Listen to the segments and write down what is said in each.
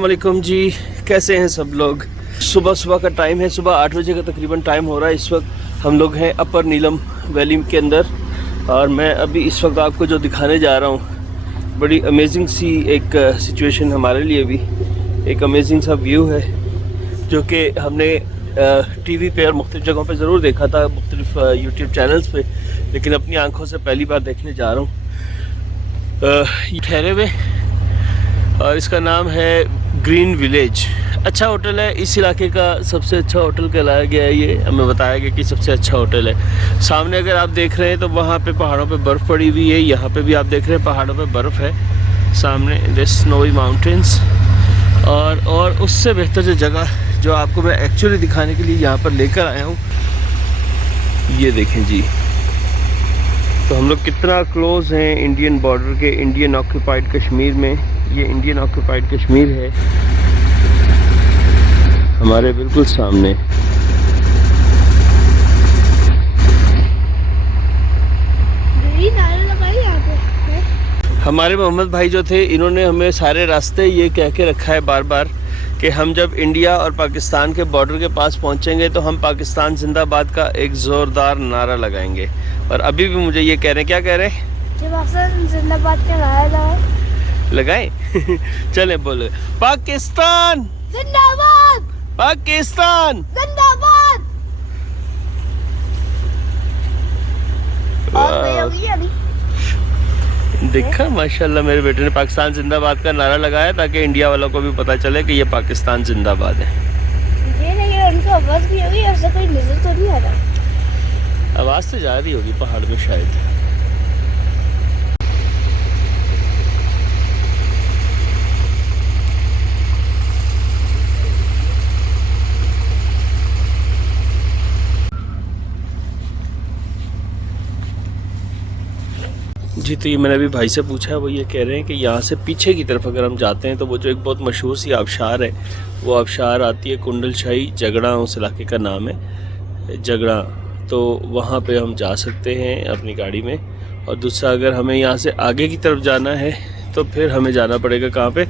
अस्सलाम वालेकुम जी, कैसे हैं सब लोग। सुबह का टाइम है, सुबह 8 बजे का तकरीबन टाइम हो रहा है। इस वक्त हम लोग हैं अपर नीलम वैली के अंदर और मैं अभी इस वक्त आपको जो दिखाने जा रहा हूँ, बड़ी अमेजिंग सी एक सिचुएशन हमारे लिए भी, एक अमेजिंग सा व्यू है जो कि हमने टीवी पे और मुख्तलिफ जगहों पे ज़रूर देखा था, मुख्तलिफ यूट्यूब चैनल्स पे, लेकिन अपनी आंखों से पहली बार देखने जा रहा हूँ। ये ठहरे हुए और इसका नाम है ग्रीन विलेज। अच्छा होटल है, इस इलाके का सबसे अच्छा होटल कहलाया गया है। ये हमें बताया गया कि सबसे अच्छा होटल है। सामने अगर आप देख रहे हैं तो वहाँ पे पहाड़ों पे बर्फ़ पड़ी हुई है। यहाँ पे भी आप देख रहे हैं पहाड़ों पे बर्फ़ है सामने, द स्नोवी माउंटेन्स। और उससे बेहतर जो जगह जो आपको मैं एक्चुअली दिखाने के लिए यहाँ पर लेकर आया हूँ, ये देखें जी। तो हम लोग कितना क्लोज़ हैं इंडियन बॉर्डर के, इंडियन ऑक्यूपाइड कश्मीर में। ये इंडियन ऑक्यूपाइड कश्मीर है हमारे बिल्कुल सामने। हमारे मोहम्मद भाई जो थे, इन्होंने हमें सारे रास्ते ये कह के रखा है बार बार कि हम जब इंडिया और पाकिस्तान के बॉर्डर के पास पहुंचेंगे तो हम पाकिस्तान जिंदाबाद का एक ज़ोरदार नारा लगाएंगे। और अभी भी मुझे ये कह रहे हैं, क्या कह रहे हैं, पाकिस्तान जिंदाबाद का नारा लगाएं। चले बोले, पाकिस्तान जिंदाबाद, पाकिस्तान जिंदाबाद। देखा, माशाल्लाह मेरे बेटे ने पाकिस्तान जिंदाबाद का नारा लगाया ताकि इंडिया वालों को भी पता चले कि ये पाकिस्तान जिंदाबाद है। ये नहीं, उनको आवाज़ भी होगी, ऐसा कोई नजर तो नहीं आ रहा। आवाज़ तो जा रही होगी पहाड़ में शायद। जी, तो ये मैंने अभी भाई से पूछा है, वो ये कह रहे हैं कि यहाँ से पीछे की तरफ अगर हम जाते हैं तो वो जो एक बहुत मशहूर सी आबशार है, वो आबशार आती है कुंडलशाही जगड़ा, उस इलाके का नाम है जगड़ा। तो वहाँ पे हम जा सकते हैं अपनी गाड़ी में। और दूसरा, अगर हमें यहाँ से आगे की तरफ जाना है तो फिर हमें जाना पड़ेगा कहाँ पे,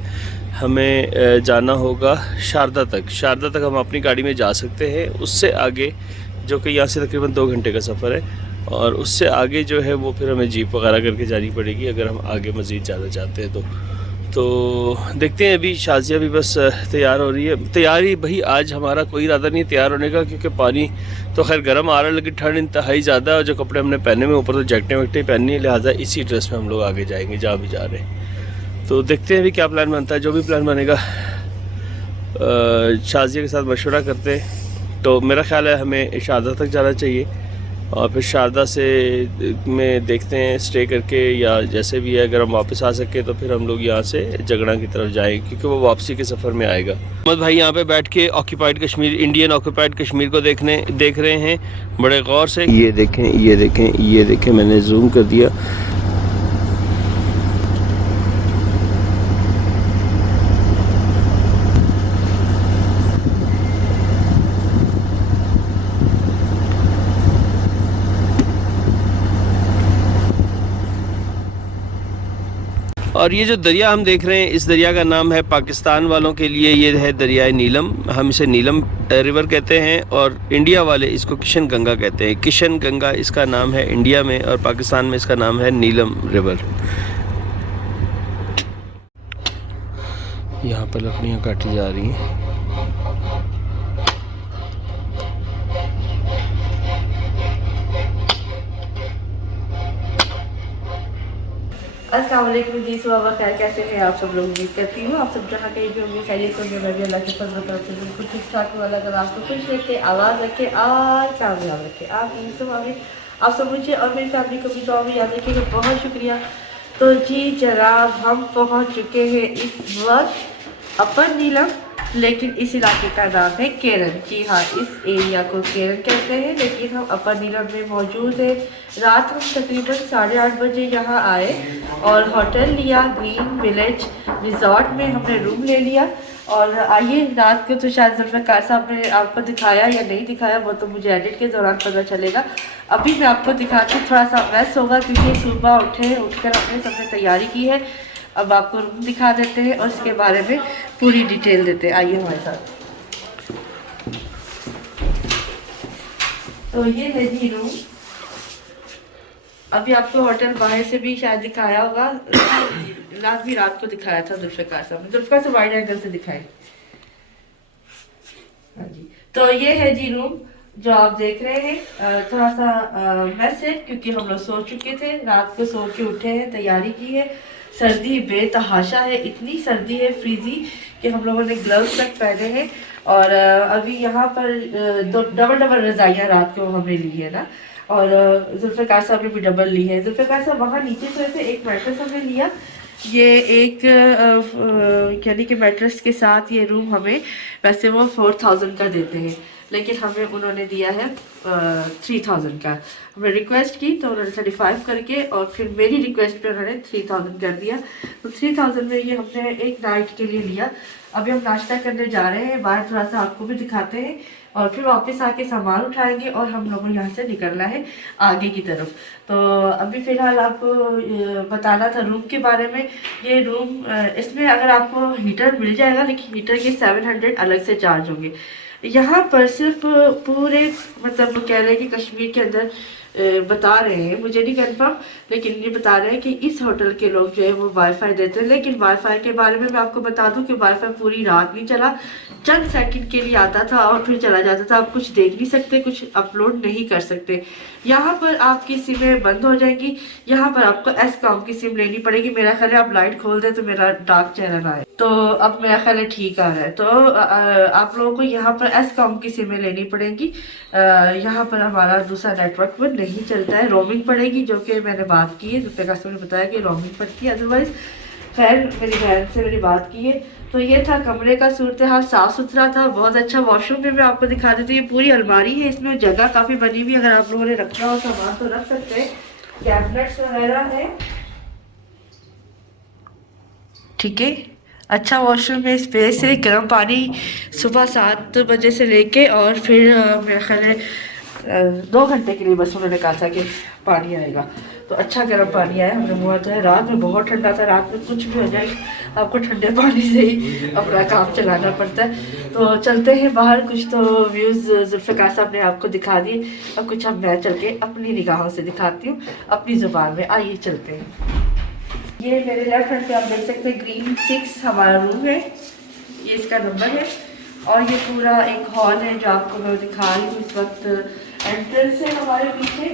हमें जाना होगा शारदा तक। शारदा तक हम अपनी गाड़ी में जा सकते हैं। उससे आगे, जो कि यहाँ से तकरीबन 2 घंटे का सफ़र है, और उससे आगे जो है वो फिर हमें जीप वगैरह करके जानी पड़ेगी अगर हम आगे मज़ीद ज़्यादा चाहते हैं तो देखते हैं। अभी शाजिया भी बस तैयार हो रही है। तैयारी भाई आज हमारा कोई इरादा नहीं है तैयार होने का, क्योंकि पानी तो खैर गर्म आ रहा है लेकिन ठंड इंतहाई ज़्यादा है। और जो कपड़े हमने पहने हुए ऊपर तो जैकेटें वैकेटें पहननी है, लिहाजा इसी ड्रेस में हम लोग आगे जाएंगे जहाँ भी जा रहे हैं। तो देखते हैं अभी क्या प्लान बनता है। जो भी प्लान बनेगा शाजिया के साथ मशवरा करते हैं। तो मेरा ख्याल है हमें शारदा तक जाना चाहिए और फिर शारदा से में देखते हैं स्टे करके, या जैसे भी है अगर हम वापस आ सके तो फिर हम लोग यहाँ से जगड़ा की तरफ जाएंगे, क्योंकि वो वापसी के सफ़र में आएगा। मोहम्मद भाई यहाँ पे बैठ के occupied Kashmir, Indian occupied Kashmir को देख रहे हैं बड़े गौर से। ये देखें, ये देखें, ये देखें, मैंने जूम कर दिया। और ये जो दरिया हम देख रहे हैं, इस दरिया का नाम है, पाकिस्तान वालों के लिए ये है दरियाए नीलम। हम इसे नीलम रिवर कहते हैं और इंडिया वाले इसको किशन गंगा कहते हैं। किशन गंगा इसका नाम है इंडिया में, और पाकिस्तान में इसका नाम है नीलम रिवर। यहाँ पर लकड़ियाँ काटी जा रही हैं। अस्सलाम वालेकुम जी, सुबह खैर, कैसे हैं आप सब लोग। उम्मीद करती हूँ आप सब जहाँ कहीं भी होंगे खैरियत होंगे। मैं भी अल्लाह के फजल तरफ से बिल्कुल ठीक ठाक वाला, अगर आपको खुश रखे, आवाज़ रखे और कामयाब रखे। आप सब आगे आप सब मुझे और मेरी फैमिली को भी दुआ में याद रखिएगा। बहुत शुक्रिया। तो जी जनाब, हम पहुँच चुके हैं इस वक्त अपर नीलम, लेकिन इस इलाके का नाम है केरन। जी हाँ, इस एरिया को केरन कहते हैं, लेकिन हम अपर नीलम में मौजूद हैं। रात हम तकरीबन 8:30 बजे यहाँ आए और होटल लिया ग्रीन विलेज रिजॉर्ट में, हमने रूम ले लिया। और आइए, रात को तो शायद ज़ुल्फ़िकार साहब ने आपको दिखाया या नहीं दिखाया, वो तो मुझे एडिट के दौरान पता चलेगा। अभी मैं आपको दिखाती हूँ। थोड़ा सा मैस होगा क्योंकि सुबह उठकर हमने सबने तैयारी की है। अब आपको रूम दिखा देते हैं और इसके बारे में पूरी डिटेल देते हैं। आइए हमारे साथ। तो ये है जी रूम। अभी आपको होटल बाहर से भी शायद दिखाया होगा, रात को दिखाया था जुल्फ़िकार साहब ने। जुल्फ़िकार से वाइड एंगल से दिखाए। हाँ जी, तो ये है जी रूम जो आप देख रहे हैं। थोड़ा सा मैस है क्योंकि हम लोग सो चुके थे, रात को सो के उठे हैं, तैयारी की है। सर्दी बेतहाशा है, इतनी सर्दी है फ्रीजी कि हम लोगों ने ग्लव्स तक पहने हैं। और अभी यहाँ पर डबल रजाइयाँ रात को हमने ली है ना, और जुल्फ़िकार साहब ने भी डबल ली है। जुल्फ़िकार साहब वहाँ नीचे सोए थे, एक मैट्रेस हमने लिया। ये एक यानी कि मैट्रेस के साथ ये रूम हमें वैसे वो 4000 का देते हैं, लेकिन हमें उन्होंने दिया है 3000 का। हमने रिक्वेस्ट की तो उन्होंने 35 करके, और फिर मेरी रिक्वेस्ट पे उन्होंने 3000 कर दिया। तो 3000 में ये हमने एक नाइट के लिए लिया। अभी हम नाश्ता करने जा रहे हैं बाहर, थोड़ा सा आपको भी दिखाते हैं, और फिर वापस आके सामान उठाएंगे और हम लोगों को यहाँ से निकलना है आगे की तरफ। तो अभी फ़िलहाल आपको बताना था रूम के बारे में। ये रूम इसमें अगर आपको हीटर मिल जाएगा, लेकिन हीटर के 700 अलग से चार्ज होंगे। यहाँ पर सिर्फ पूरे मतलब कह रहे हैं कि कश्मीर के अंदर बता रहे हैं, मुझे नहीं कंफर्म, लेकिन ये बता रहे हैं कि इस होटल के लोग जो है वो वाईफाई देते हैं। लेकिन वाईफाई के बारे में मैं आपको बता दूं कि वाईफाई पूरी रात नहीं चला, चंद सेकंड के लिए आता था और फिर चला जाता था। आप कुछ देख नहीं सकते, कुछ अपलोड नहीं कर सकते। यहाँ पर आपकी सिमें बंद हो जाएंगी। यहाँ पर आपको एसकॉम की सिम लेनी पड़ेगी। मेरा ख्याल है आप लाइट खोल दें तो मेरा डार्क चेहरा ना आए। तो अब मेरा ख्याल है ठीक आ रहा है। तो आप लोगों को यहाँ पर एसकॉम की सिमें लेनी पड़ेगी। यहाँ पर हमारा दूसरा नेटवर्क पर नहीं चलता है, रोमिंग पड़ेगी, जो कि मैंने बात की है। जुल्फ़िकार ने बताया कि रोमिंग पड़ती है, अदरवाइज खैर मेरी बहन से मेरी बात की है। तो ये था कमरे का सूरत हाल, साफ़ सुथरा था, बहुत अच्छा। वॉशरूम में मैं आपको दिखा देती हूँ। ये पूरी अलमारी है, इसमें जगह काफ़ी बनी हुई, अगर आप लोगों ने रखना हो सामान तो रख सकते हैं। कैबिनेट्स वगैरह है, ठीक है। अच्छा वॉशरूम में स्पेस है, गर्म पानी सुबह 7 बजे से लेके और फिर मेरा ख्याल है 2 घंटे के लिए बस उन्होंने कहा था कि पानी आएगा। तो अच्छा गर्म पानी आया, हमने मुँह तो है। रात में बहुत ठंडा था, रात में कुछ भी हो जाए आपको ठंडे पानी से ही अपना काम चलाना पड़ता है। तो चलते हैं बाहर, कुछ तो व्यूज़ जुल्फ़िकार साहब ने आपको दिखा दिए, और कुछ अब मैं चल के अपनी निगाहों से दिखाती हूँ अपनी ज़ुबान में। आइए चलते हैं। ये मेरे लेफ्ट हैंड पे आप देख सकते हैं ग्रीन 6 हमारा रूम है, ये इसका नंबर है। और ये पूरा एक हॉल है जो आपको मैं दिखा रही हूँ इस वक्त। एंट्रेंस है हमारे पीछे,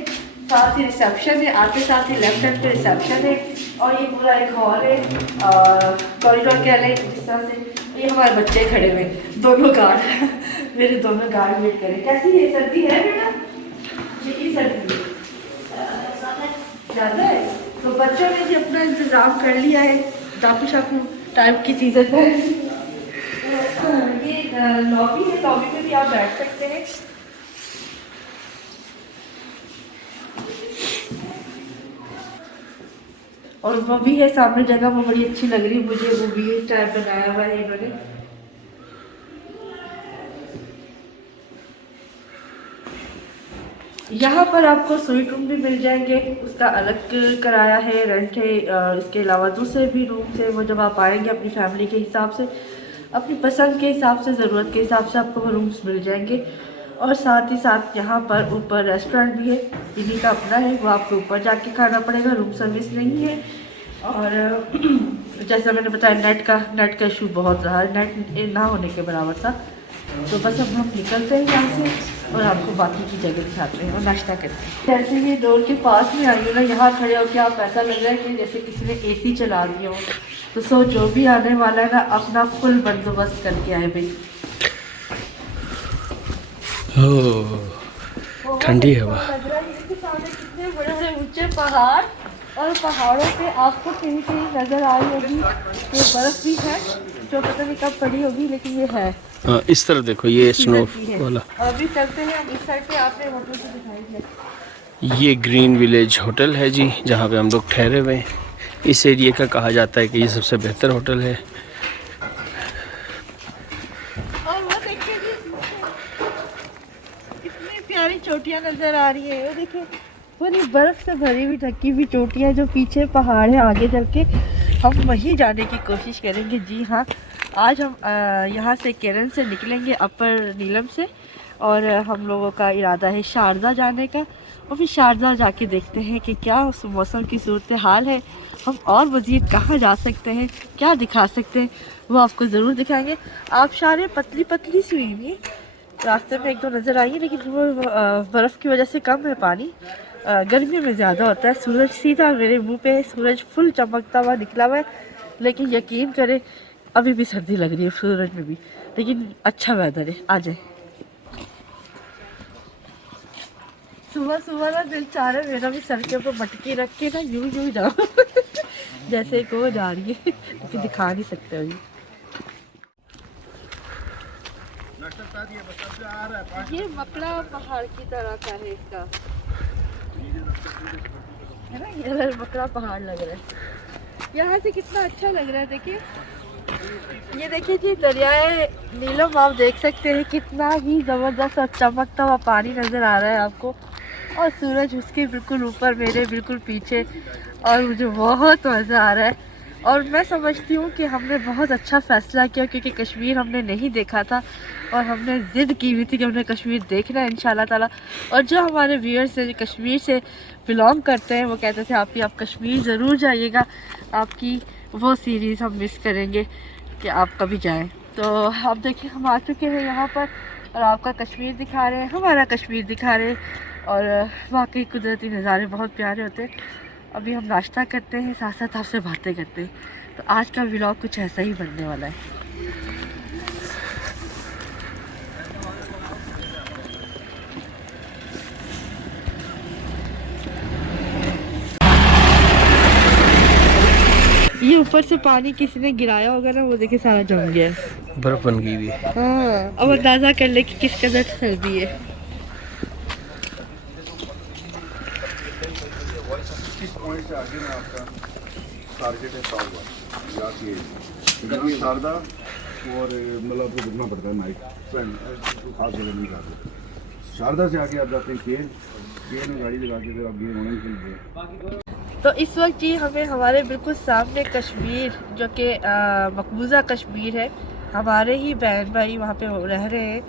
साथ ही रिसेप्शन है, आते साथ ही लेफ्ट हैंड पे रिसेप्शन है। और ये पूरा एक हॉल है, कॉरिडोर कह लें जिस तरह से। ये हमारे बच्चे खड़े हुए, दोनों गार्ड मेरे दोनों गार्ड वेट करें। कैसी है, सर्दी है बेटा? जी सर्दी ज़्यादा है, तो बच्चों ने भी अपना इंतज़ाम कर लिया है, डाकू शाकू टाइप की चीज़ें कर। ये लॉबी है, लॉबी में भी आप बैठ सकते हैं। और वो भी है सामने जगह, वो बड़ी अच्छी लग रही है मुझे, वो भी टाइप बनाया हुआ है इन्होंने। यहाँ पर आपको स्वीट रूम भी मिल जाएंगे, उसका अलग किराया है, रेंट है। इसके अलावा दूसरे भी रूम्स है, वो जब आप आएंगे अपनी फैमिली के हिसाब से, अपनी पसंद के हिसाब से, ज़रूरत के हिसाब से आपको वो रूम्स मिल जाएंगे। और साथ ही साथ यहाँ पर ऊपर रेस्टोरेंट भी है, इन्हीं का अपना है, वो आपको ऊपर जाके खाना पड़ेगा, रूम सर्विस नहीं है। और जैसा मैंने बताया नेट का इशू बहुत रहा है, नेट ना होने के बराबर था। तो बस अब हम निकलते हैं यहाँ से और आपको बाकी की जगह दिखाते हैं और नाश्ता करते हैं। जैसे ये डोर के पास में आई हूँ ना, यहाँ खड़े होकर आप ऐसा लग रहा है कि जैसे किसी ने एसी चला दिया हो। तो सो जो भी आने वाला है ना, अपना फुल बंदोबस्त करके आए भाई। ठंडी हवा, कितने बड़े बड़े ऊंचे पहाड़, और पहाड़ों पे आपको कहीं कहीं नजर आ रही होगी ये बर्फ भी है, जो पता नहीं कब पड़ी होगी, लेकिन ये है। हाँ इस तरफ देखो, ये स्नो वाला। अभी चलते हैं हम इस साइड पे, आपने होटल से दिखाई। ये ग्रीन विलेज होटल है जी, जहाँ पे हम लोग ठहरे हुए हैं। इस एरिया का कहा जाता है कि ये सबसे बेहतर होटल है। और वो देखिए जी, कितनी प्यारी चोटियां नजर आ रही है। वो देखिए पूरी बर्फ से भरी हुई ढकी हुई चोटियां, जो पीछे पहाड़ है, आगे चल के हम वहीं जाने की कोशिश करेंगे। जी हाँ, आज हम यहाँ से केरन से निकलेंगे अपर नीलम से, और हम लोगों का इरादा है शारदा जाने का। और फिर शारदा जाके देखते हैं कि क्या उस मौसम की सूरत हाल है, हम और मज़ीद कहाँ जा सकते हैं, क्या दिखा सकते हैं, वो आपको ज़रूर दिखाएंगे। आबशारें पतली पतली सी हुई हुई, रास्ते में एक दो नज़र आई है, लेकिन वो बर्फ़ की वजह से कम है पानी। गर्मियों में ज़्यादा होता है। सूरज सीधा मेरे मुंह पे, सूरज फुल चमकता हुआ निकला हुआ है, लेकिन यकीन करें अभी भी सर्दी लग रही है सूरज में भी, लेकिन अच्छा वेदर है। आ जाए। सुबह सुबह ना दिल चाह रहा है मेरा भी सर के ऊपर मटकी रख के ना यूं यूं जाओ जैसे एक वो जा रही है, लेकिन दिखा नहीं सकते अभी। ये मकड़ा पहाड़ की तरह का है इसका, है ना, ये मकड़ा पहाड़ लग रहा है। यहाँ से कितना अच्छा लग रहा है, देखिए। ये देखिए जी, दरियाए नीलम आप देख सकते हैं, कितना ही ज़बरदस्त और चमकता हुआ पानी नज़र आ रहा है आपको, और सूरज उसके बिल्कुल ऊपर, मेरे बिल्कुल पीछे, और मुझे बहुत मज़ा आ रहा है। और मैं समझती हूँ कि हमने बहुत अच्छा फ़ैसला किया, क्योंकि कश्मीर हमने नहीं देखा था और हमने ज़िद की हुई थी कि हमने कश्मीर देखना है इंशाल्लाह ताला। और जो हमारे व्यूअर्स हैं, कश्मीर से बिलोंग करते हैं, वो कहते थे आप कश्मीर ज़रूर जाइएगा, आपकी वो सीरीज़ हम मिस करेंगे कि आप कभी जाएं। तो अब देखिए हम आ चुके हैं यहाँ पर, और आपका कश्मीर दिखा रहे हैं, हमारा कश्मीर दिखा रहे हैं, और वाकई कुदरती नज़ारे बहुत प्यारे होते हैं। अभी हम नाश्ता करते हैं, साथ साथ आपसे बातें करते हैं। तो आज का व्लॉग कुछ ऐसा ही बनने वाला है। ये ऊपर से पानी किसी ने गिराया होगा ना, वो देखिए सारा जम गया है, बर्फ बन गई हुई है। हाँ, अब अंदाजा कर ले कि किस कदर सर्दी है। पॉइंट से आगे ना आपका टारगेट है 100 शारदा, और मतलब आपको रुकना पड़ता है नाइट, तो खास जगह नहीं जाते। शारदा से आगे आप जाते हैं केन में गाड़ी लगा के फिर आप गेम होने के लिए। तो इस वक्त जी हमें हमारे बिल्कुल सामने कश्मीर, जो कि मकबूजा कश्मीर है, हमारे ही बहन भाई वहाँ पे रह रहे हैं,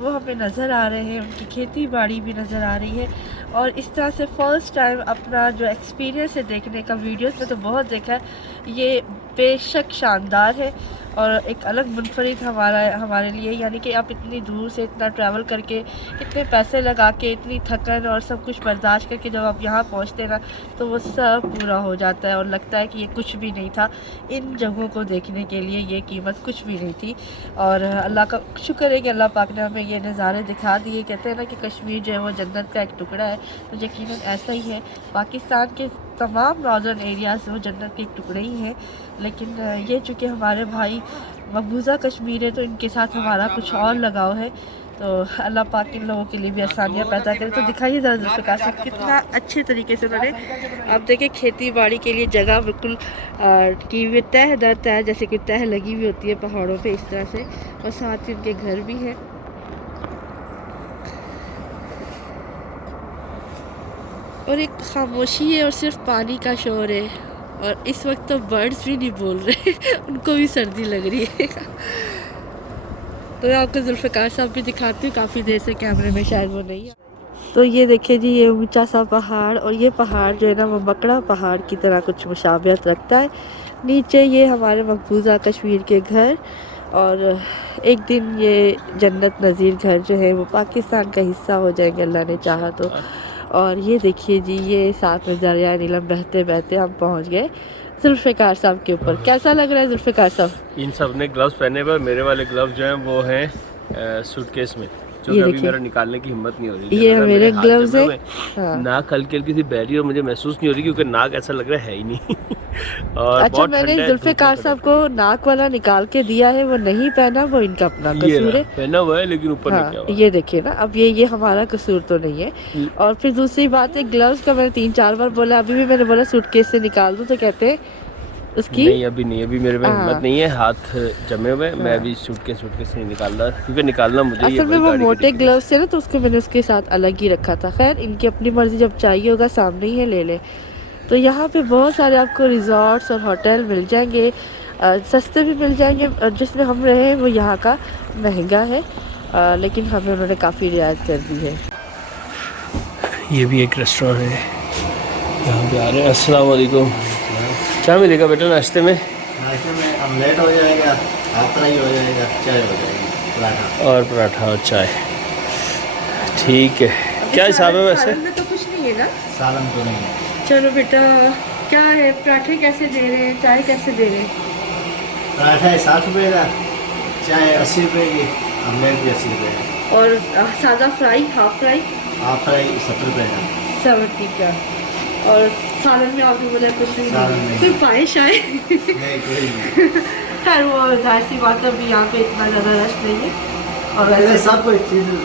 वो हमें नज़र आ रहे हैं, उनकी खेती बाड़ी भी नज़र आ रही है। और इस तरह से फ़र्स्ट टाइम अपना जो एक्सपीरियंस है देखने का, वीडियोस में तो बहुत देखा है, ये बेशक शानदार है और एक अलग मुनफरिद हमारे लिए। यानी कि आप इतनी दूर से इतना ट्रैवल करके, इतने पैसे लगा के, इतनी थकन और सब कुछ बर्दाश्त करके जब आप यहाँ पहुँचते ना, तो वो सब पूरा हो जाता है और लगता है कि ये कुछ भी नहीं था। इन जगहों को देखने के लिए ये कीमत कुछ भी नहीं थी। और अल्लाह का शुक्र है कि अल्लाह पाक ने हमें ये नज़ारे दिखा दिए। कहते हैं ना कि कश्मीर जो है वो जन्नत का एक टुकड़ा है, तो यकीनन ऐसा ही है। पाकिस्तान के तमाम नॉर्दर्न एरियाज़ वो जन्नत के एक टुकड़े ही हैं, लेकिन ये चूँकि हमारे भाई मकबूजा कश्मीर है, तो इनके साथ हमारा कुछ और लगाव है। तो अल्लाह पाक इन लोगों के लिए भी आसानियाँ पैदा करे। तो दिखाइए ज़रा जुल्फ़िकार साहब, कितना अच्छे तरीके से उन्होंने, आप देखिए, खेती बाड़ी के लिए जगह बिल्कुल की हुई तह दर तह, जैसे कि तह लगी हुई होती है पहाड़ों पे, इस तरह से। और साथ ही उनके घर भी हैं। और एक खामोशी है और सिर्फ पानी का शोर है। और इस वक्त तो बर्ड्स भी नहीं बोल रहे उनको भी सर्दी लग रही है। तो मैं आपको जुल्फ़िकार साहब भी दिखाती हूँ, काफ़ी देर से कैमरे में शायद वो नहीं है। तो ये देखिए जी, ये ऊंचा सा पहाड़, और ये पहाड़ जो है ना वो मकड़ा पहाड़ की तरह कुछ मुशाबियत रखता है। नीचे ये हमारे मकबूजा कश्मीर के घर, और एक दिन ये जन्नत नज़ीर घर जो है वो पाकिस्तान का हिस्सा हो जाएंगे अल्लाह ने चाहा तो। और ये देखिए जी, ये साथ में दरिया नीलम बहते बहते हम पहुंच गए जुल्फ़िकार साहब के ऊपर। कैसा लग रहा है जुल्फ़िकार साहब? इन सब ने ग्लव्स पहने पर, मेरे वाले ग्लव्स जो हैं वो हैं सूटकेस में, जो ये अभी देखिए, मेरा निकालने की हिम्मत नहीं हो रही। ये मेरे हाथ ग्लव्स जमे हैं। हुए, हाँ। नाक हल्की हल्की सी बह रही है और मुझे महसूस नहीं हो रही, क्योंकि नाक ऐसा लग रहा है ही नहीं और अच्छा, बहुत मैंने ठंडा है, जुल्फ़िकार साहब को नाक वाला निकाल के दिया है, वो नहीं पहना, वो इनका अपना कसूर है। पहना हुआ है लेकिन ऊपर नहीं किया हाँ, हुआ। ये देखिए ना, अब ये हमारा कसूर तो नहीं है। और फिर दूसरी बात है, ग्लव्स का मैंने 3-4 बार बोला, अभी भी मैंने बोला सूटकेस से निकाल दूँ, तो कहते हैं उसकी नहीं, अभी नहीं, अभी मेरे में हिम्मत हाँ। नहीं है, हाथ जमे हुए। मैं अभी सूटकेस नहीं निकाल रहा, क्योंकि निकालना मुझे ही है असल में भाई, वो गाड़ी की मोटे टिकट। ग्लव्स थे ना, तो उसको मैंने उसके साथ अलग ही रखा था। खैर, इनकी अपनी मर्जी, जब चाहिए होगा सामने ही है ले ले। तो यहाँ पे बहुत सारे आपको रिजॉर्ट्स और होटल मिल जाएंगे, सस्ते भी मिल जाएंगे। और जिसमें हम रहे हैं वो यहाँ का महंगा है, लेकिन हमें उन्होंने काफ़ी रियायत कर दी है। ये भी एक रेस्टोरेंट है, यहाँ पे आ रहे हैं। अस्सलाम वालेकुम। क्या मिलेगा बेटा नाश्ते में? नाश्ते में ऑमलेट हो जाएगा, हाफ फ्राई हो जाएगा, चाय हो जाएगी, पराठा और पराठा और चाय। ठीक है, क्या हिसाब है वैसे? सालन में तो कुछ नहीं है ना? सालन तो नहीं है। चलो बेटा, क्या है, पराठे कैसे दे रहे हैं, चाय कैसे दे रहे हैं? पराठा है 60 रुपये का, चाय 80 रुपये की, ऑमलेट भी 80 रुपये का, और सादा fry, half fry half fry 70 रुपये का। 70 का। और सालन में आपने बोला कुछ नहीं, सालन नहीं। कोई पायश आए? नहीं कोई नहीं। खैर वो जाहिर सी बात है, अभी यहाँ पे इतना ज़्यादा रश नहीं है। और वैसे वैसे सब कुछ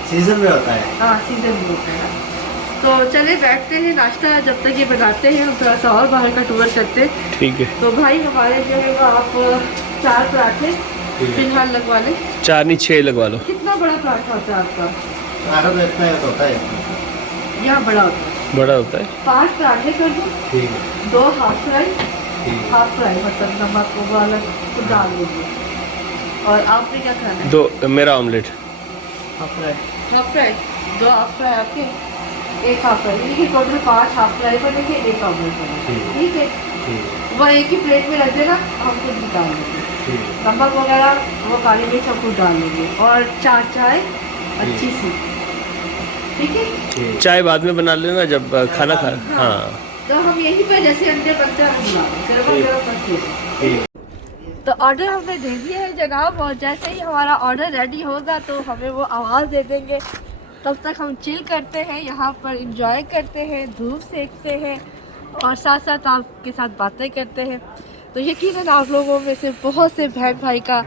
सीजन में होता है। हाँ, सीजन भी होता है। तो चले बैठते हैं, नाश्ता जब तक ये बनाते हैं हम थोड़ा सा और बाहर का टूर करते हैं। ठीक है। तो भाई हमारे जो है वो आप 4 पराठे फिलहाल लगवा लें। 4 नहीं 6 लगवा लो। कितना बड़ा पराठा होता है आपका? पराठा तो इतना ही होता है। यहाँ बड़ा होता है। बड़ा होता है। 5 पराठे कर दूँ, ठीक है, 2 हाफ फ्राई, ठीक है। हाफ फ्राई मतलब नमक वो वाला तो डाल दीजिए। और आपने क्या खाना है? 2 मेरा omelette. Half fry. Half fry, 2 half fry आपके, 1 हाफ फ्राई, यानी कि टोटल 5 हाफ फ्राई बनेंगे, 1 ऑमलेट बनेगा। ठीक है, ठीक है, वो एक ही प्लेट में रख देना, हम खुद निकाल लेंगे। ठीक है। नमक वगैरह वो काली मिर्च हम खुद डाल लेंगे। और 4 चाय अच्छी सी, ठीक है। ठीक है। चाय बाद में बना लेना जब खाना खा। हाँ तो हम यहीं पर जैसे अंडे बनते हैं हम बना लेंगे, गरम बस दे दें। ठीक। तो ऑर्डर हमने दे दिया है जनाब, और जैसे ही हमारा ऑर्डर रेडी होगा तो हमें वो आवाज़ दे देंगे। तब तक हम चिल करते हैं, यहाँ पर एंजॉय करते हैं, धूप सेकते हैं और साथ साथ आपके साथ बातें करते हैं। तो यकीनन आप लोगों में से बहुत से बहन भाई का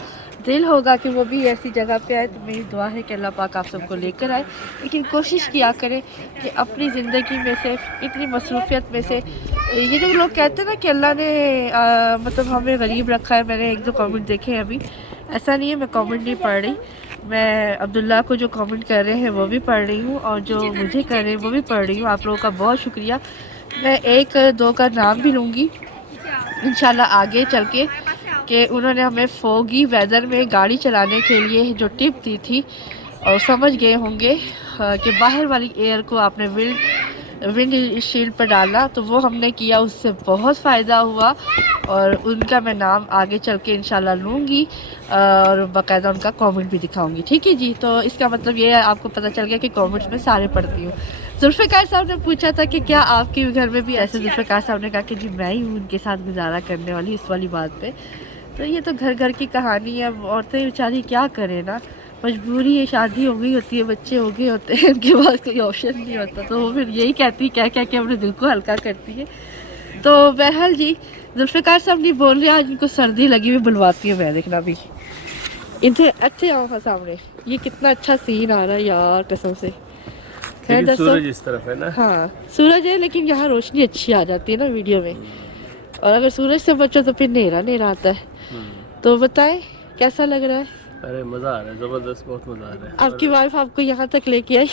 दिल होगा कि वो भी ऐसी जगह पे आए। तो मेरी दुआ है कि अल्लाह पाक आप सबको लेकर आए, लेकिन कोशिश किया करें कि अपनी ज़िंदगी में से, इतनी मसरूफियत में से, ये जो लोग कहते हैं ना कि अल्लाह ने मतलब हमें गरीब रखा है। मैंने 1-2 कमेंट देखे हैं अभी, ऐसा नहीं है मैं कमेंट नहीं पढ़ रही, मैं अब्दुल्ला को जो कमेंट कर रहे हैं वो भी पढ़ रही हूँ, और जो मुझे कर रहे हैं वो भी पढ़ रही हूँ। आप लोगों का बहुत शुक्रिया। मैं 1-2 का नाम भी लूँगी इंशाल्लाह आगे चल के, कि उन्होंने हमें फोगी वेदर में गाड़ी चलाने के लिए जो टिप दी थी, और समझ गए होंगे कि बाहर वाली एयर को आपने विंड शील्ड पर डालना, तो वो हमने किया, उससे बहुत फ़ायदा हुआ। और उनका मैं नाम आगे चल के इंशाल्लाह लूँगी और बाकायदा उनका कमेंट भी दिखाऊंगी। ठीक है जी, तो इसका मतलब ये है, आपको पता चल गया कि कमेंट्स में सारे पढ़ती हूँ। जुल्फ़िकार साहब ने पूछा था कि क्या आपके घर में भी ऐसे? जुल्फ़िकार साहब ने कहा कि जी मैं ही हूँ उनके साथ गुजारा करने वाली इस वाली बात पे। तो ये तो घर घर की कहानी है, औरतें बेचारी क्या करें ना, मजबूरी है, शादी हो गई होती है, बच्चे हो गए होते हैं, उनके पास कोई ऑप्शन नहीं होता, तो वो फिर यही कहती क्या क्या क्या अपने दिल को हल्का करती है। तो बहरहाल जी, जुल्फ़िकार साहब नहीं बोल रहे, आज इनको सर्दी लगी हुई, बुलवाती हूँ मैं, देखना भी इनसे अच्छे आओ हाँ सामने। ये कितना अच्छा सीन आ रहा है यार कसम से। लेकिन सूरज इस तरफ है ना। हाँ सूरज है, लेकिन यहाँ रोशनी अच्छी आ जाती है ना वीडियो में, और अगर सूरज से बचो तो फिर नेरा आता है। तो बताएं कैसा लग रहा है? अरे मज़ा आ रहा है, ज़बरदस्त, बहुत मज़ा आ रहा है। आपकी वाइफ आपको यहाँ तक लेके आई?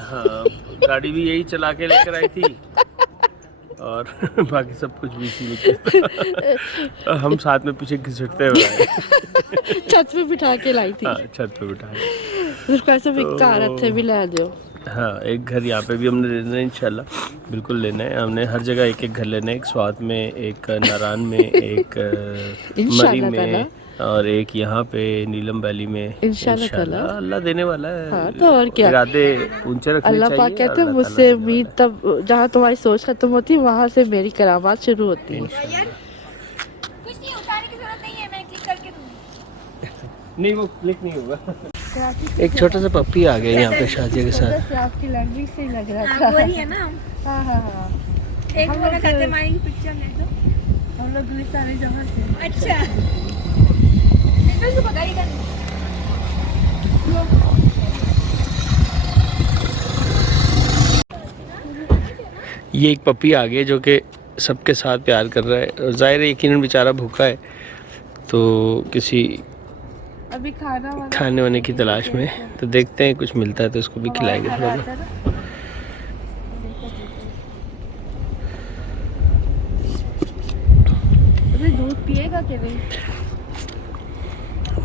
हाँ, गाड़ी भी यही चला के लेकर आई थी और बाकी सब कुछ भी इसी में किया। हम साथ में पीछे घिसटते हुए आए। छत पे बिठा के लाई थी। हाँ, छत पे बिठाए। कैसे कार थे भी ला दो। हाँ, एक घर यहाँ पे भी हमने लेना है इंशाल्लाह, बिल्कुल लेना है। हमने हर जगह एक एक घर लेना है, एक स्वात में, एक नारान में, एक मरी में, और एक यहाँ पे नीलम वैली में। इंशाल्लाह अल्लाह देने वाला है। हाँ, तो और क्या, इरादे ऊंचे रखने चाहिए। अल्लाह पाक कहते हैं मुझसे उम्मीद तब जहाँ तुम्हारी सोच खत्म होती है वहाँ से मेरी करामात शुरू होती है। कुछ नहीं उतारने की जरूरत नहीं है, मैं क्लिक करके दूंगी। नहीं, वो क्लिक नहीं होगा। एक छोटा सा पप्पी आ गया यहाँ पे शादी के साथ। आपकी लैंग्वेज से लग रहा हाँ, था। वो ही है ना। हाँ हाँ हाँ, एक बोला कहते मारी पिक्चर ले दो। हम लोग भी सारे जगह से। अच्छा तो बताइएगा। ये एक पप्पी आ गया जो कि सबके साथ प्यार कर रहा है, और जाहिर है यकीनन बेचारा भूखा है, तो किसी अभी खाने वाने की तलाश में। तो देखते हैं कुछ मिलता है तो उसको भी खिलाएंगे थोड़ा सा। पिएगा कि नहीं?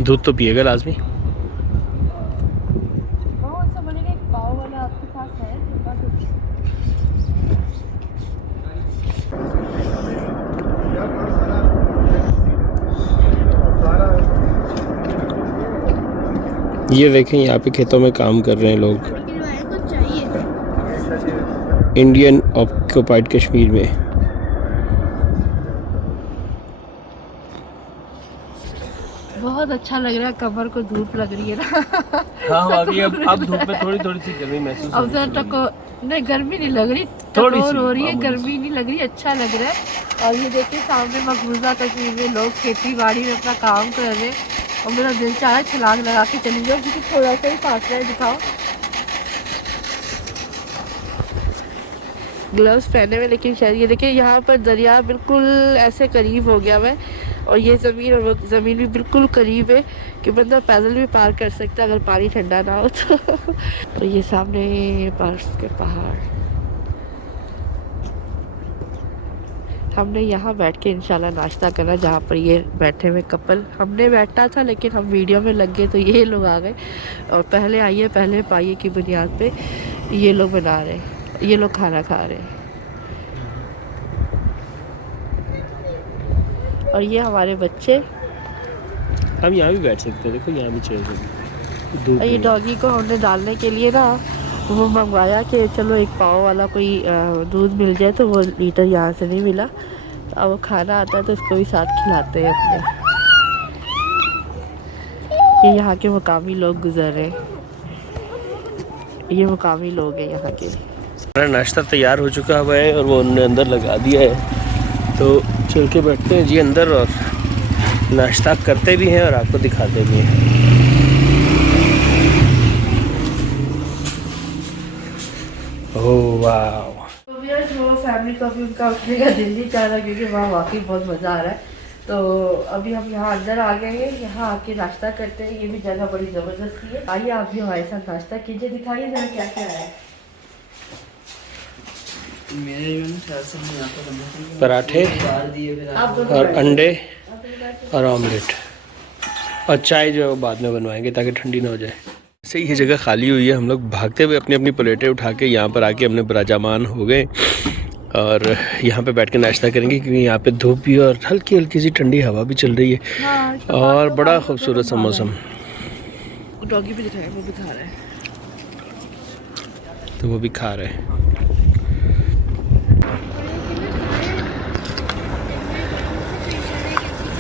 दूध तो पिएगा लाजमी। बहुत सा बनेगा एक पाव वाला आपके पास है छोटा सा? ये देखें यहाँ पे खेतों में काम कर रहे हैं लोग, इंडियन ऑक्यूपाइड कश्मीर में। बहुत अच्छा लग रहा है, कमर को धूप लग रही है ना। हाँ वाकई अब धूप में थोड़ी थोड़ी सी गर्मी महसूस अब जरा टको नहीं, गर्मी नहीं लग रही, थोड़ी टकोर सी, हो रही है, मामूली गर्मी नहीं लग रही, अच्छा लग रहा है। और ये देखिए सामने मकबूजा कश्मीर में लोग खेती बाड़ी में अपना काम कर रहे हैं और मेरा दिल चाह रहा है छलांग लगा के चली जाओ क्योंकि थोड़ा सा ही फासला है। दिखाओ ग्लव्स पहने हुए, लेकिन शायद ये देखिए यहाँ पर दरिया बिल्कुल ऐसे करीब हो गया है और ये ज़मीन और वो ज़मीन भी बिल्कुल करीब है कि बंदा पैदल भी पार कर सकता है अगर पानी ठंडा ना हो तो। और ये सामने बर्फ के पहाड़। हमने यहाँ बैठ के इंशाल्लाह नाश्ता करना, जहाँ पर ये बैठे हुए कपल, हमने बैठा था लेकिन हम वीडियो में लग गए तो ये लोग आ गए और पहले आइए पहले पाइए की बुनियाद पे ये लोग बना रहे हैं, ये लोग खाना खा रहे हैं। और ये हमारे बच्चे, हम यहाँ भी बैठ सकते हैं, देखो यहाँ भी चेयर है। और ये डॉगी को हमने डालने के लिए ना वो मंगवाया कि चलो एक पाव वाला कोई दूध मिल जाए, तो वो लीटर यहाँ से नहीं मिला, तो अब वो खाना आता है तो इसको भी साथ खिलाते हैं अपने। ये यहाँ के मुकामी लोग गुजर रहे हैं, ये मुकामी लोग हैं यहाँ के। हमारा नाश्ता तैयार हो चुका हुआ है और वो उन्होंने अंदर लगा दिया है, तो चल के बैठते हैं जी अंदर और नाश्ता करते भी हैं और आपको दिखाते भी हैं। ओह वाह, तो वो फैमिली को अभी उनका उठने का दिल नहीं चाह रहा क्योंकि वहाँ वाकई बहुत मज़ा आ रहा है। तो अभी हम यहाँ अंदर आ गए हैं, यहाँ आके नाश्ता करते हैं। ये भी जगह बड़ी ज़बरदस्त है, आइए आप भी हमारे साथ नाश्ता कीजिए, दिखाइए जरा क्या क्या है। पराठे और अंडे और ऑमलेट और चाय जो है वो बाद में बनवाएंगे ताकि ठंडी ना हो जाए। से ये जगह खाली हुई है, हम लोग भागते हुए अपनी अपनी प्लेटें उठा के यहाँ पर आके हमने बराजामान हो गए और यहाँ पे बैठ के नाश्ता करेंगे क्योंकि यहाँ पे धूप भी और हल्की हल्की सी ठंडी हवा भी चल रही है और बड़ा खूबसूरत सा मौसम। डॉगी भी दिखाया, वो भी खा रहा है, तो वो भी खा रहे हैं।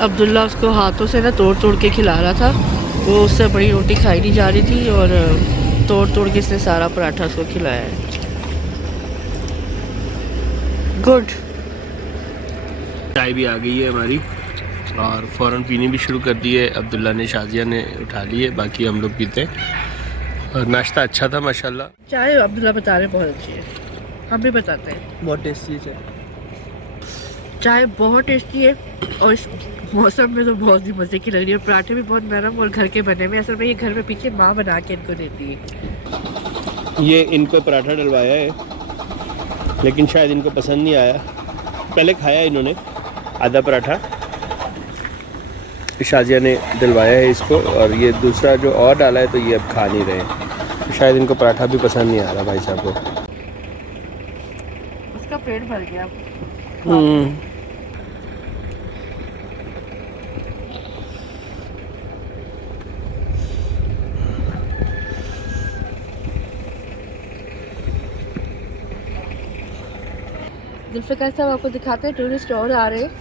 अब्दुल्ला उसको हाथों से ना तोड़ तोड़ के खिला रहा था, वो उससे बड़ी रोटी खाई नहीं जा रही थी और तोड़ तोड़ के इसने सारा पराठा उसको खिलाया है। गुड। चाय भी आ गई है हमारी और फ़ौरन पीनी भी शुरू कर दी है। अब्दुल्ला ने, शाजिया ने उठा ली है, बाकी हम लोग पीते हैं और नाश्ता अच्छा था माशाल्लाह। चाय अब्दुल्ला बता रहे बहुत अच्छी है, हम भी बताते हैं बहुत टेस्टी है चाय, बहुत टेस्टी है और इस मौसम में तो बहुत ही मज़े की लग रही है। पराठे भी बहुत नरम और घर के बने हुए, असल में ये घर में पीछे माँ बना के इनको देती है। ये इनको पराठा डलवाया है लेकिन शायद इनको पसंद नहीं आया, पहले खाया इन्होंने आधा पराठा, शाजिया ने डलवाया है इसको और ये दूसरा जो और डाला है तो ये अब खा नहीं रहे, तो शायद इनको पराठा भी पसंद नहीं आ रहा भाई साहब को। उसका पेट भर गया। जुल्फ़िकार साहब आपको दिखाते हैं टूरिस्ट और आ रहे हैं,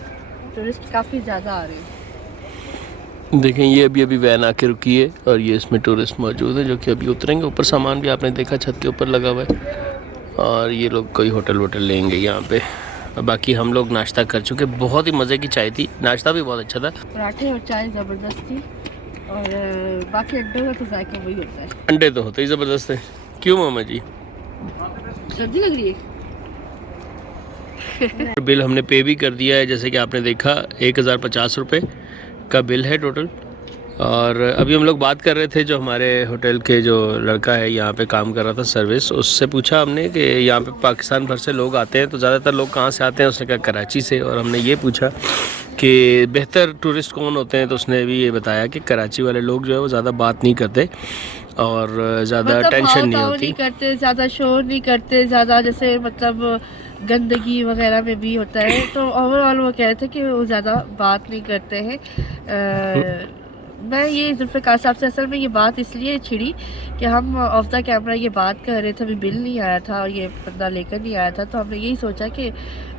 टूरिस्ट काफ़ी ज़्यादा आ रहे हैं। देखें ये अभी वैन आके रुकी है और ये इसमें टूरिस्ट मौजूद है जो कि अभी उतरेंगे। ऊपर सामान भी आपने देखा छत के ऊपर लगा हुआ है और ये लोग कोई होटल वोटल लेंगे यहाँ पे। बाकी हम लोग नाश्ता कर चुके, बहुत ही मज़े की चाय थी, नाश्ता भी बहुत अच्छा था। पराठे और चाय ज़बरदस्त थी और बाकी अंडे का तो जायका वही होता है। अंडे तो होते ही ज़बरदस्त है, क्यों मामा जी? सर्दी लग रही है। बिल हमने पे भी कर दिया है, जैसे कि आपने देखा 1050 रुपये का बिल है टोटल और अभी हम लोग बात कर रहे थे, जो हमारे होटल के जो लड़का है यहाँ पे काम कर रहा था सर्विस, उससे पूछा हमने कि यहाँ पे पाकिस्तान भर से लोग आते हैं, तो ज़्यादातर लोग कहाँ से आते हैं? उसने कहा कराची से। और हमने ये पूछा कि बेहतर टूरिस्ट कौन होते हैं, तो उसने भी ये बताया कि कराची वाले लोग जो है वो ज़्यादा बात नहीं करते और ज़्यादा मतलब टेंशन नहीं भाव-ताव होती। नहीं करते, ज़्यादा शोर नहीं करते, ज़्यादा जैसे मतलब गंदगी वगैरह में भी होता है। तो ओवरऑल वो कह रहे थे कि वो ज़्यादा बात नहीं करते हैं। मैं ये जुल्फ़िकार साहब से असल में ये बात इसलिए छिड़ी कि हम ऑफ द कैमरा ये बात कर रहे थे, अभी बिल नहीं आया था और ये बंदा लेकर नहीं आया था, तो हमने यही सोचा कि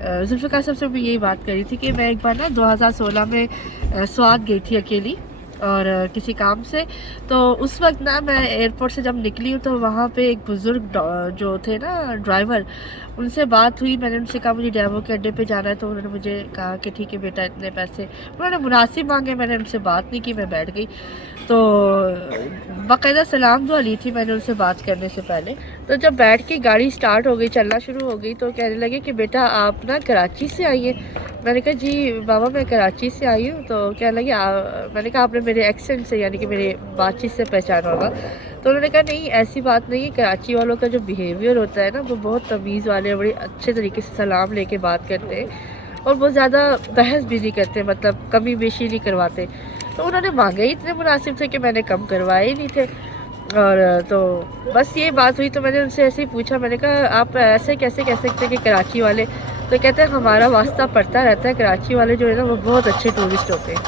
जुल्फ़िकार साहब से भी यही बात करी थी कि मैं एक बार ना 2016 में स्वात गई थी अकेली और किसी काम से। तो उस वक्त ना मैं एयरपोर्ट से जब निकली हूँ तो वहाँ पे एक बुज़ुर्ग जो थे ना ड्राइवर, उनसे बात हुई। मैंने उनसे कहा मुझे डेवो के अड्डे पे जाना है, तो उन्होंने मुझे कहा कि ठीक है बेटा इतने पैसे उन्होंने मुनासिब मांगे। मैंने उनसे बात नहीं की, मैं बैठ गई। तो बाकायदा सलाम दुआ ली थी मैंने उनसे बात करने से पहले। तो जब बैठ के गाड़ी स्टार्ट हो गई, चलना शुरू हो गई, तो कहने लगे कि बेटा आप ना कराची से आई हैं। मैंने कहा जी बाबा मैं कराची से आई हूँ। तो कहने लगे मैंने कहा आपने मेरे एक्सेंट से यानी कि मेरे बातचीत से पहचाना होगा। तो उन्होंने कहा नहीं ऐसी बात नहीं है, कराची वालों का जो बिहेवियर होता है ना वो बहुत तमीज़ वाले, बड़े अच्छे तरीके से सलाम लेके बात करते हैं और बहुत ज़्यादा बहस भी नहीं करते, मतलब कमी बेशी नहीं करवाते। तो उन्होंने मांगे ही इतने मुनासिब थे कि मैंने कम करवाए ही नहीं थे। और तो बस ये बात हुई, तो मैंने उनसे ऐसे ही पूछा, मैंने कहा आप ऐसे कैसे कह सकते हैं कि कराची वाले, तो कहते हैं हमारा वास्ता पड़ता रहता है, कराची वाले जो है ना वो बहुत अच्छे टूरिस्ट होते हैं,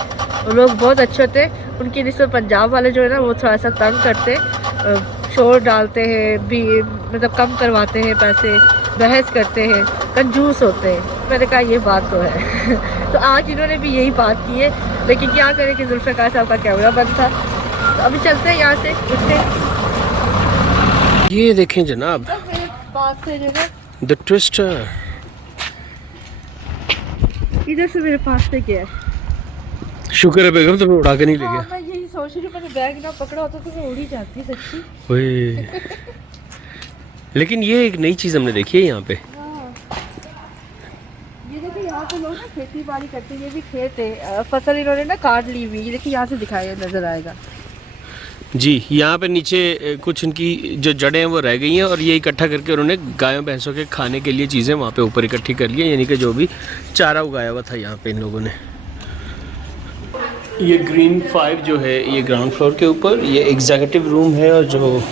वो लोग बहुत अच्छे होते हैं। उनकी निस्बत पंजाब वाले जो है ना वो थोड़ा सा तंग करते हैं, शोर डालते हैं भी, मतलब कम करवाते हैं पैसे, बहस करते हैं, कंजूस होते हैं। मैंने कहा ये बात तो है। तो आज इन्होंने भी यही बात की है, लेकिन क्या करें कि जुल्फ़िकार साहब का कैमरा बंद था। तो अभी चलते हैं यहाँ से, उठते हैं। ये देखें जनाब, मेरे पास से जो है द ट्विस्टर इधर से मेरे पास से गया। शुक्र है बेगम तुम्हें उड़ा के नहीं ले हाँ, गया। मैं यही सोच रही हूँ, मैंने बैग ना पकड़ा होता तो मैं उड़ ही जाती सच्ची। ओए लेकिन ये एक नई चीज़ हमने देखी है यहाँ पे। हाँ। ये देखो यहाँ पे लोग ना खेती बाड़ी करते हैं, ये भी खेत है, फसल इन्होंने ना काट ली हुई है। देखिए यहाँ से दिखाया नजर आएगा जी, यहाँ पे नीचे कुछ इनकी जो जड़ें हैं वो रह गई हैं और ये इकट्ठा करके उन्होंने गायों भैंसों के खाने के लिए चीज़ें वहाँ पे ऊपर इकट्ठी कर ली हैं, यानी कि जो भी चारा उगाया हुआ था यहाँ पे इन लोगों ने। ये ग्रीन 5 जो है ये ग्राउंड फ्लोर के ऊपर ये एग्जीक्यूटिव रूम है, और जो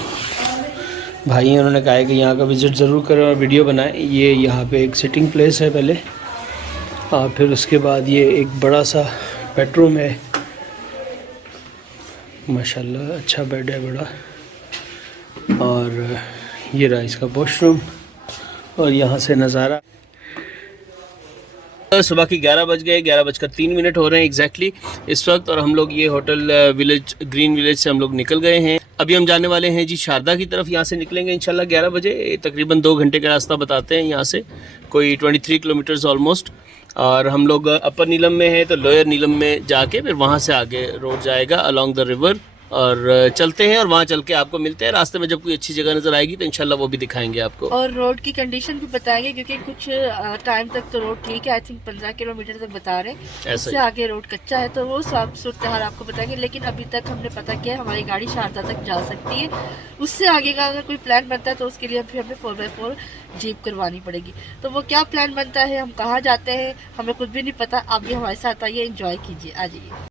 भाई हैं उन्होंने कहा है कि यहाँ का विज़िट ज़रूर करें और वीडियो बनाएं। ये यहाँ पे एक सिटिंग प्लेस है पहले, और फिर उसके बाद ये एक बड़ा सा बेडरूम है, माशाल्लाह अच्छा बेड है बड़ा, और ये रहा इसका वॉशरूम। और यहाँ से नज़ारा सुबह के 11 बज गए, 11:03 हो रहे हैं एग्जैक्टली इस वक्त, और हम लोग ये होटल विलेज ग्रीन विलेज से हम लोग निकल गए हैं। अभी हम जाने वाले हैं जी शारदा की तरफ, यहाँ से निकलेंगे इंशाल्लाह 11 बजे। तकरीबन 2 घंटे का रास्ता बताते हैं यहाँ से, कोई 23 किलोमीटर्स ऑलमोस्ट। और हम लोग अपर नीलम में हैं, तो लोअर नीलम में जाके फिर वहाँ से आगे रोड जाएगा अलॉन्ग द रिवर, और चलते हैं और वहाँ चल के आपको मिलते हैं। रास्ते में जब कोई अच्छी जगह नज़र आएगी तो इंशाल्लाह वो भी दिखाएंगे आपको, और रोड की कंडीशन भी बताएंगे, क्योंकि कुछ टाइम तक तो रोड ठीक है, आई थिंक 15 किलोमीटर तक बता रहे हैं, उससे आगे रोड कच्चा है, तो वो सब सूरत हाल आपको बताएंगे। लेकिन अभी तक हमने पता किया हमारी गाड़ी शारदा तक जा सकती है, उससे आगे का अगर कोई प्लान बनता है तो उसके लिए फिर हमें 4x4 जीप करवानी पड़ेगी। तो वो क्या प्लान बनता है, हम कहाँ जाते हैं, हमें कुछ भी नहीं पता। आप भी हमारे साथ आइए, एंजॉय कीजिए, आ जाइए।